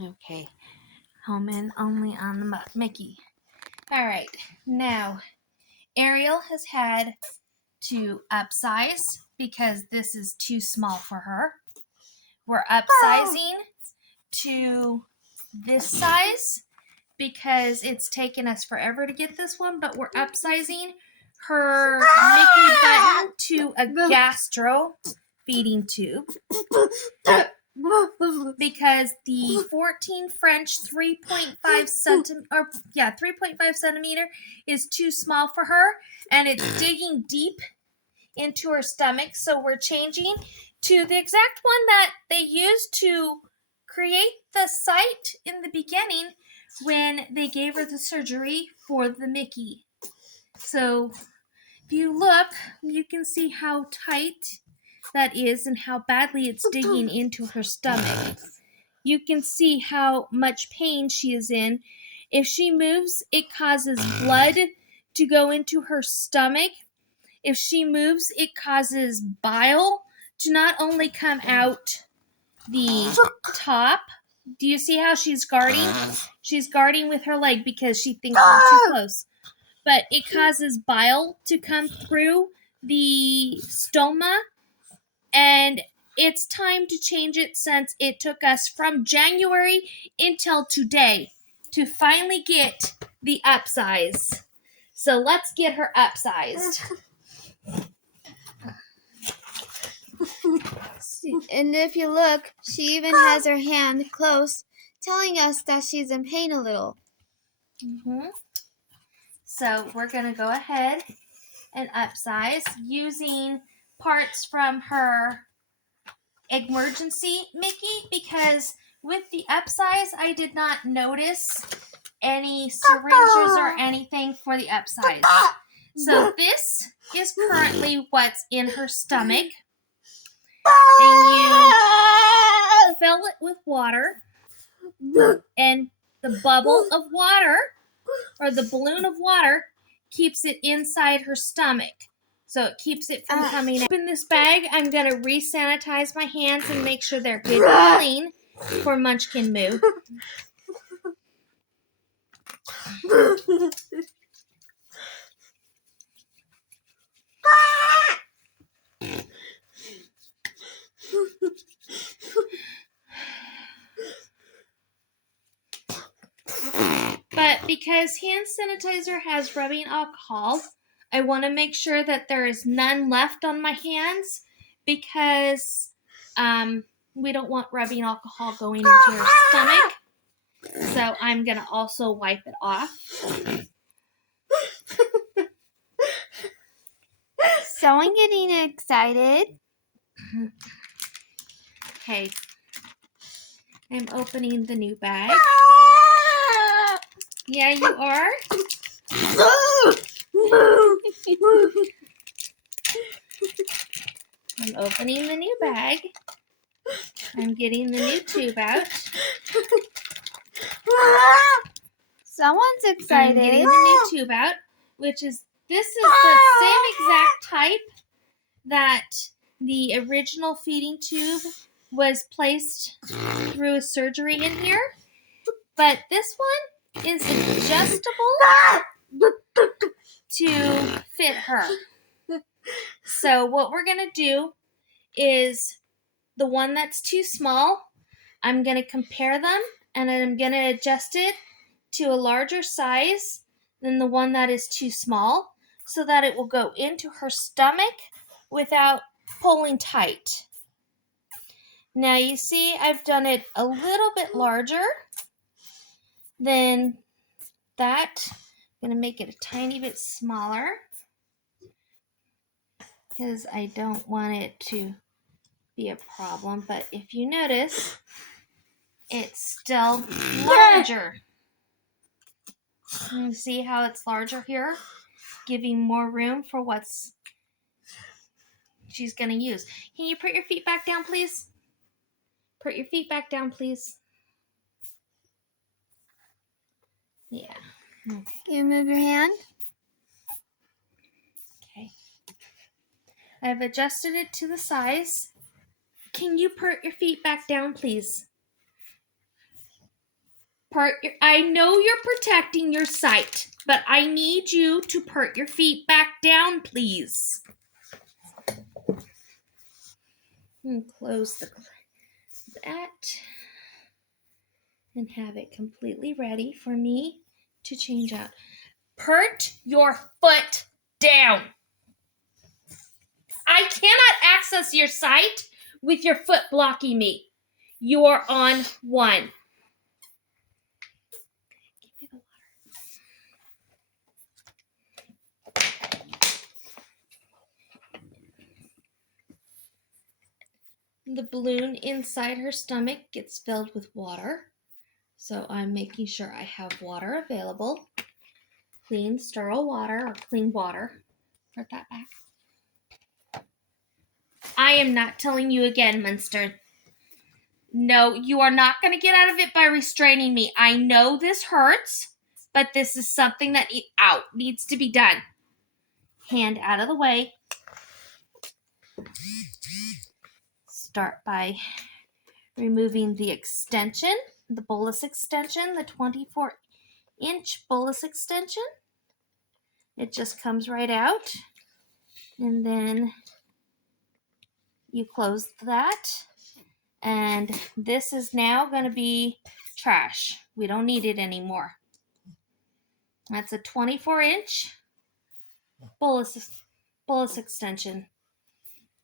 Okay. Home in only on the Mickey. All right. Now, Arayl has had to upsize because this is too small for her. We're upsizing to this size because it's taken us forever to get this one, but we're upsizing her Mickey button to a gastro feeding tube because the 14 French 3.5 centimeter is too small for her, and it's digging deep into her stomach. So we're changing to the exact one that they used to create the site in the beginning when they gave her the surgery for the Mickey. So if you look, you can see how tight that is and how badly it's digging into her stomach. You can see how much pain she is in. If she moves, it causes blood to go into her stomach. If she moves, it causes bile to not only come out the top. Do you see how she's guarding? She's guarding with her leg because she thinks we're too close. But it causes bile to come through the stoma, and it's time to change it since it took us from January until today to finally get the upsize. So let's get her upsized. And if you look, she even has her hand close, telling us that she's in pain a little. So we're going to go ahead and upsize using parts from her emergency Mickey, because with the upsize, I did not notice any syringes or anything for the upsize. So this is currently what's in her stomach. And you fill it with water, and the bubble of water, or the balloon of water, keeps it inside her stomach. So it keeps it from coming out. In this bag, I'm going to re-sanitize my hands and make sure they're good and clean before Munchkin Moo. But because hand sanitizer has rubbing alcohol, I want to make sure that there is none left on my hands because we don't want rubbing alcohol going into her stomach. So I'm going to also wipe it off. So I'm getting excited. Okay. I'm opening the new bag. Yeah, you are? I'm opening the new bag. I'm getting the new tube out. Someone's excited. I'm getting the new tube out, this is the same exact type that the original feeding tube was placed through a surgery in here. But this one is adjustable to fit her. So what we're going to do is the one that's too small, I'm going to compare them and I'm going to adjust it to a larger size than the one that is too small so that it will go into her stomach without pulling tight. Now you see I've done it a little bit larger than that. I'm going to make it a tiny bit smaller because I don't want it to be a problem. But if you notice, it's still larger. You see how it's larger here? Giving more room for what's she's going to use. Can you put your feet back down, please? Put your feet back down, please. Yeah. Okay. You move your hand. Okay. I've adjusted it to the size. Can you put your feet back down, please? I know you're protecting your sight, but I need you to put your feet back down, please. And close that and have it completely ready for me to change out. Put your foot down. I cannot access your sight with your foot blocking me. You're on 1. Give me the water. The balloon inside her stomach gets filled with water. So I'm making sure I have water available. Clean, sterile water or clean water. Put that back. I am not telling you again, Munster. No, you are not going to get out of it by restraining me. I know this hurts, but this is something that needs to be done. Hand out of the way. Start by removing the extension, the bolus extension, the 24-inch bolus extension. It just comes right out. And then you close that. And this is now going to be trash. We don't need it anymore. That's a 24-inch bolus extension.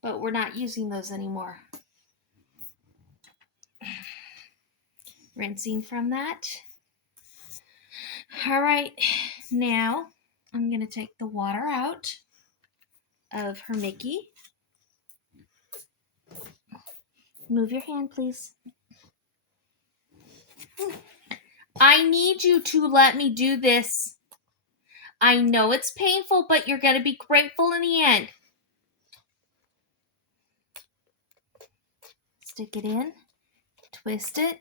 But we're not using those anymore. Rinsing from that. All right. Now I'm going to take the water out of her Mickey. Move your hand, please. I need you to let me do this. I know it's painful, but you're going to be grateful in the end. Stick it in, twist it,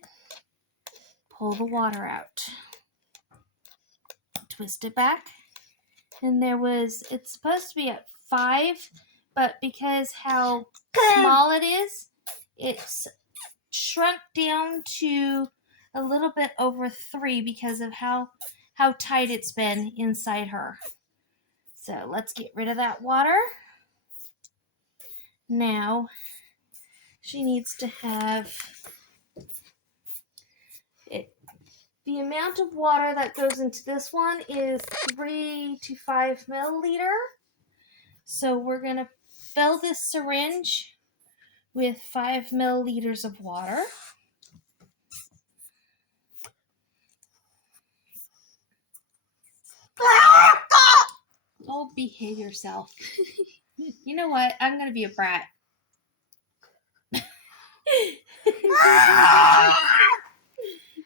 pull the water out. Twist it back. And it's supposed to be at 5, but because how small it is, it's shrunk down to a little bit over 3 because of how tight it's been inside her. So let's get rid of that water. Now she needs to have it. The amount of water that goes into this one is 3 to 5 milliliter. So we're going to fill this syringe with 5 milliliters of water. Oh, behave yourself. You know what? I'm going to be a brat.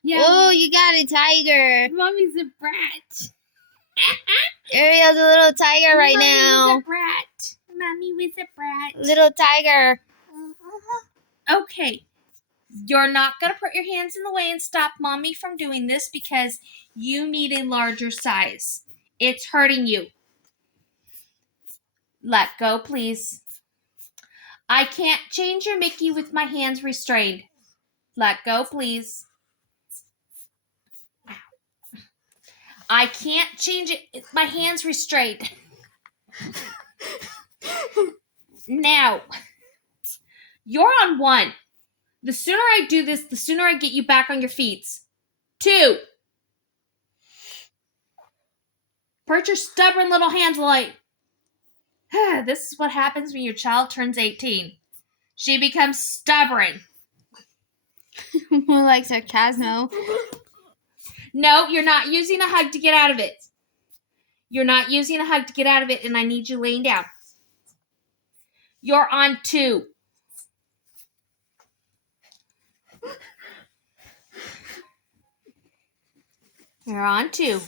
Yeah. Oh, you got a tiger. Mommy's a brat. Ariel's a little tiger right Mommy now. was a brat. Mommy was a brat. Little tiger. Okay. You're not going to put your hands in the way and stop Mommy from doing this because you need a larger size. It's hurting you. Let go, please. I can't change your Mickey with my hands restrained. Let go, please. I can't change it with my hands restrained. Now, you're on 1. The sooner I do this, the sooner I get you back on your feet. 2. Put your stubborn little hands away. This is what happens when your child turns 18. She becomes stubborn. More like sarcasmo. No, you're not using a hug to get out of it. You're not using a hug to get out of it, and I need you laying down. You're on 2. You're on 2.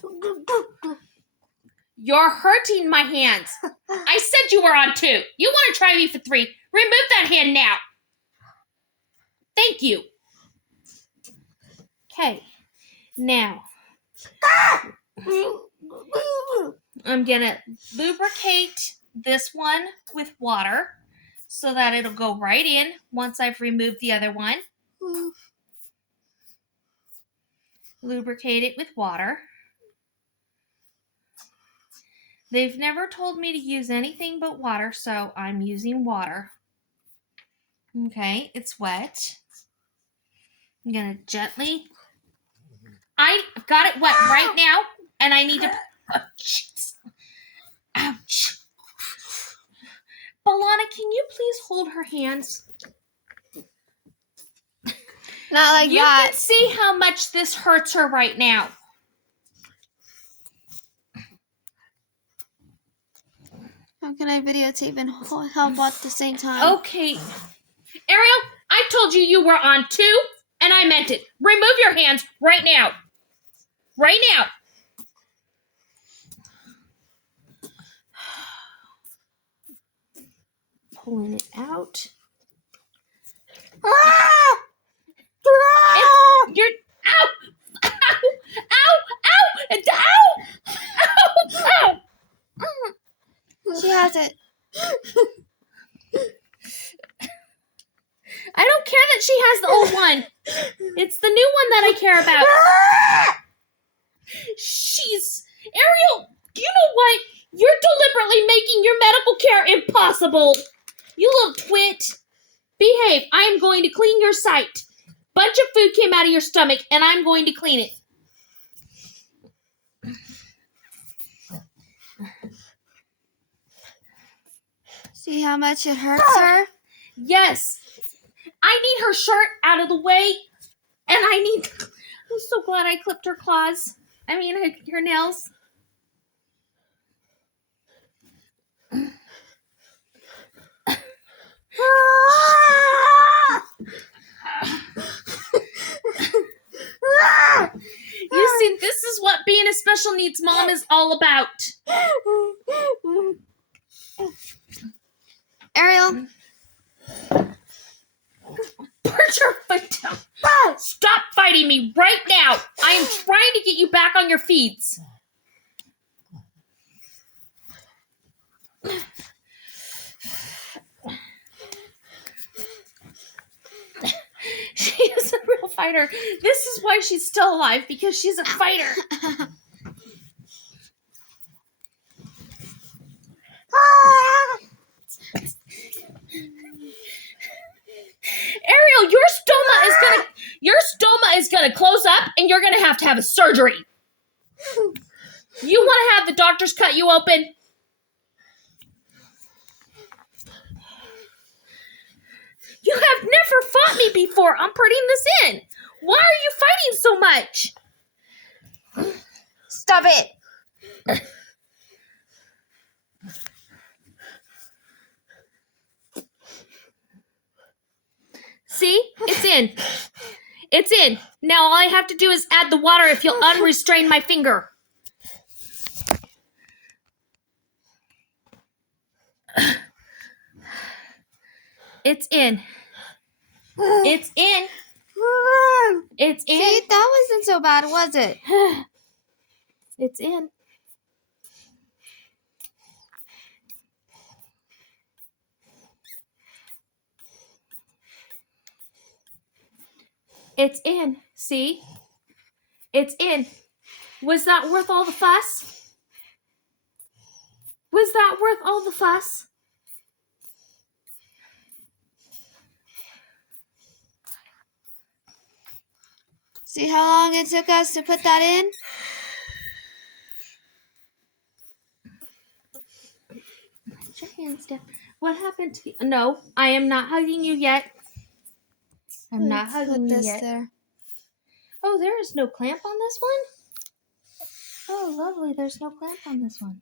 You're hurting my hands. I said you were on 2. You want to try me for 3. Remove that hand now. Thank you. Okay. Now, I'm going to lubricate this one with water so that it'll go right in once I've removed the other one. lubricate it with water. They've never told me to use anything but water, so I'm using water. Okay, it's wet. I'm going to gently... I've got it wet right now, and I need to... Oh, jeez. Ouch. Balana, can you please hold her hands? Not like you that. You can see how much this hurts her right now. How can I videotape and help at the same time? Okay. Arayl, I told you you were on 2, and I meant it. Remove your hands right now. Right now. Pulling it out. You're... Ow! Ow! Ow! Ow! Ow! Ow! Ow! She has it. I don't care that she has the old one. It's the new one that I care about. She's... Arayl, you know what? You're deliberately making your medical care impossible. You little twit. Behave. I am going to clean your sight. Bunch of food came out of your stomach, and I'm going to clean it. See how much it hurts her? Yes. I need her shirt out of the way, and I need... I'm so glad I clipped her claws. I mean, her nails. You see, this is what being a special needs mom is all about. Arayl. Put your foot down. Stop fighting me right now. I am trying to get you back on your feet. She is a real fighter. This is why she's still alive, because she's a fighter. Arayl, your stoma is gonna close up, and you're gonna have a surgery. You want to have the doctors cut you open? You have never fought me before. I'm putting this in. Why are you fighting so much? Stop it. See? It's in. It's in. Now all I have to do is add the water if you'll unrestrain my finger. It's in. It's in. It's in. See, that wasn't so bad, was it? It's in. It's in. See? It's in. Was that worth all the fuss? Was that worth all the fuss? See how long it took us to put that in? Put your hands down. What happened to you? No, I am not hugging you yet. I'm not hugging you yet. There. Oh, there is no clamp on this one? Oh, lovely. There's no clamp on this one.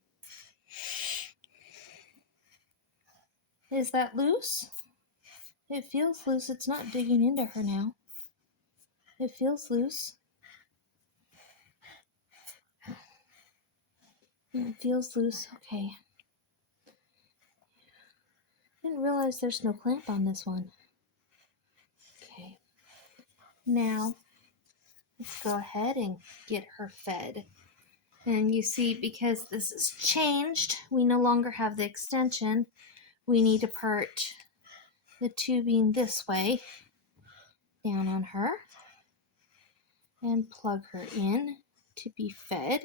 Is that loose? It feels loose. It's not digging into her now. It feels loose. It feels loose. Okay. Didn't realize there's no clamp on this one. Okay. Now, let's go ahead and get her fed. And you see, because this is changed, we no longer have the extension. We need to put the tubing this way down on her. and plug her in to be fed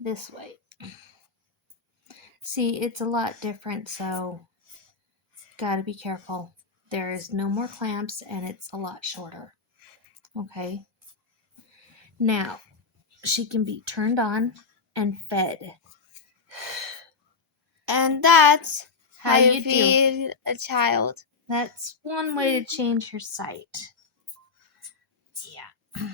this way. See, it's a lot different, so gotta be careful. There is no more clamps and it's a lot shorter. Okay. Now, she can be turned on and fed. And that's How how you you do. feed a child. That's one way to change her sight. Yeah.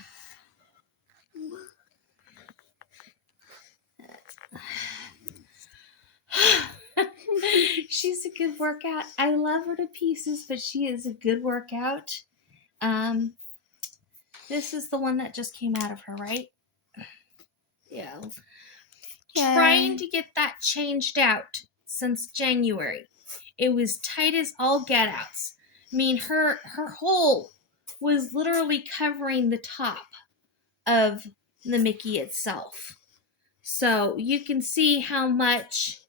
She's a good workout. I love her to pieces, but she is a good workout. This is the one that just came out of her, right? Yeah. Trying to get that changed out since January. It was tight as all get-outs. I mean, her hole was literally covering the top of the Mickey itself. So you can see how much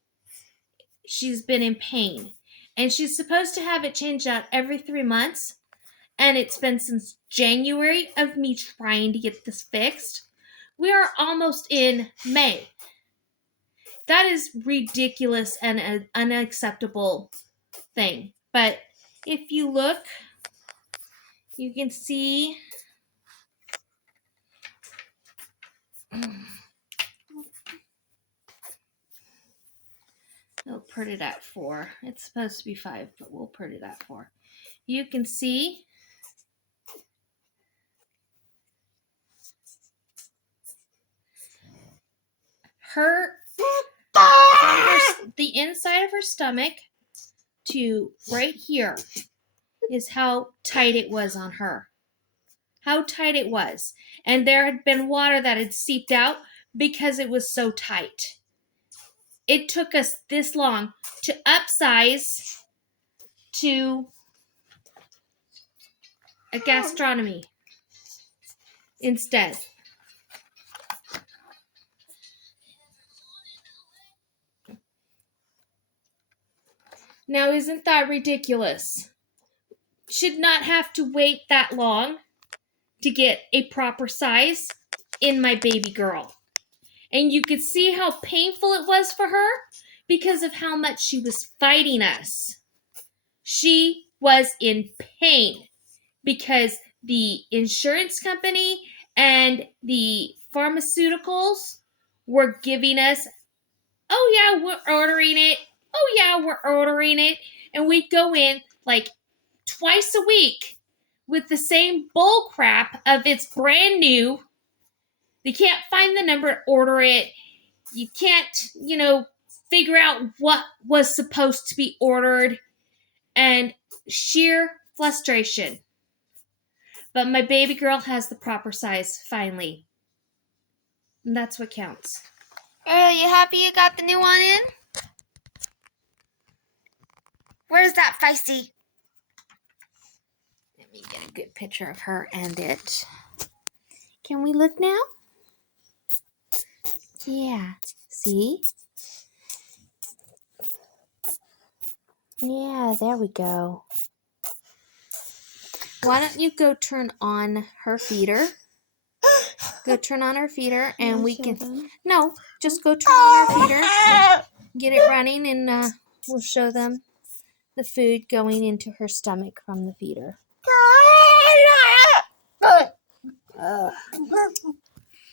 she's been in pain. And she's supposed to have it changed out every 3 months. And it's been since January of me trying to get this fixed. We are almost in May. That is ridiculous and an unacceptable thing. But if you look, you can see we'll put it at 4. It's supposed to be 5, but we'll put it at 4. You can see the inside of her stomach to right here is how tight it was on her. How tight it was. And there had been water that had seeped out because it was so tight. It took us this long to upsize to a gastronomy instead. Now, isn't that ridiculous? Should not have to wait that long to get a proper size in my baby girl. And you could see how painful it was for her because of how much she was fighting us. She was in pain because the insurance company and the pharmaceuticals were giving us, oh yeah, we're ordering it. Oh yeah, we're ordering it. And we'd go in like twice a week with the same bull crap of it's brand new. They can't find the number, order it. You can't, figure out what was supposed to be ordered. And sheer frustration. But my baby girl has the proper size, finally. And that's what counts. Arayl, you happy you got the new one in? Where's that feisty? Let me get a good picture of her and it. Can we look now? Yeah. See? Yeah, there we go. Why don't you go turn on her feeder? Go turn on her feeder and we can... No, just go turn on her feeder. Get it running and we'll show them the food going into her stomach from the feeder.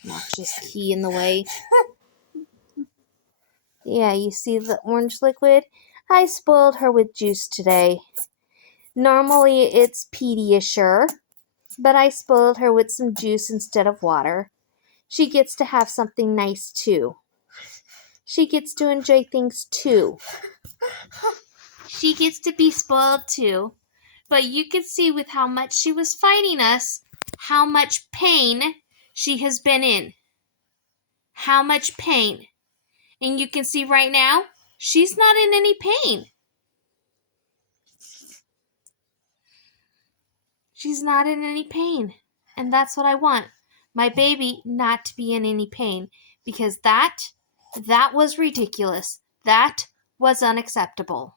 Noxious key in the way. Yeah, you see the orange liquid? I spoiled her with juice today. Normally it's Pediasure, but I spoiled her with some juice instead of water. She gets to have something nice too. She gets to enjoy things too. She gets to be spoiled too. But you can see with how much she was fighting us, how much pain she has been in. How much pain. And you can see right now, she's not in any pain. She's not in any pain. And that's what I want. My baby not to be in any pain. Because that was ridiculous. That was unacceptable.